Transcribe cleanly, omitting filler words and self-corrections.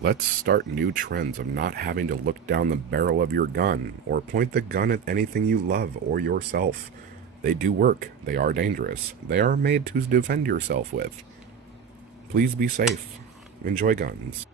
Let's start new trends of not having to look down the barrel of your gun or point the gun at anything you love or yourself. They do work. They are dangerous. They are made to defend yourself with. Please be safe. Enjoy guns.